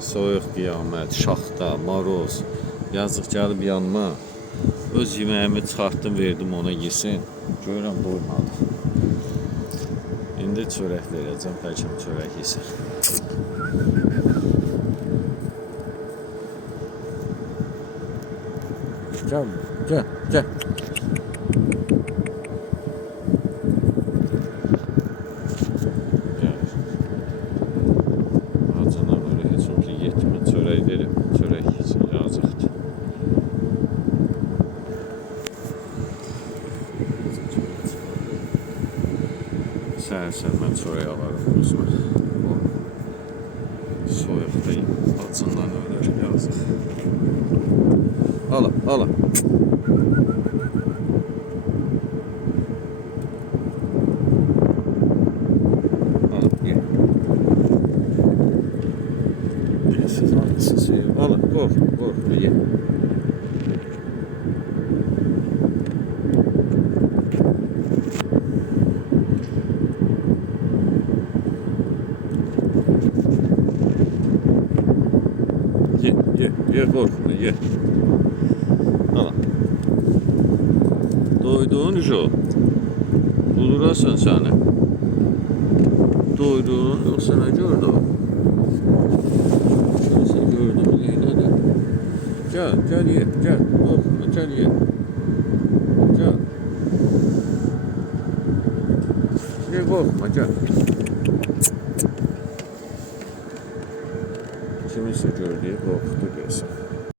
soyuq qiyamət, şaxta, maroz. Yazıq gəlib yanıma. Öz yeməyimi çıxartdım, verdim ona yesin. Görürəm doymadı. İndi çörək verəcəm, bəlkə çörək yesin. Gel, gel, gel. Gel. Acına böyle heç olsa yetmə çörək verib, çörək yesin, yazıqdır. Səhər-səhər mən çörək alarım özümə. Soyuqdayım, acından ölür, yazıq. Ala, ala. Ala, ye. Siz almışsınız, ye. Ala, qorxma, qorxma, ye. Ye, qorxma, ye. Ala. Doyduğun iş o. Bulurasın səni. Doyduğun yoxsa nə gördü o? Şöyle gördüm, neylədir? Gel ye, gel. Qorxma, gel ye. Gel. Ye, qorxma, gel. Kiminsə gördüyü qorxdu deyəsən.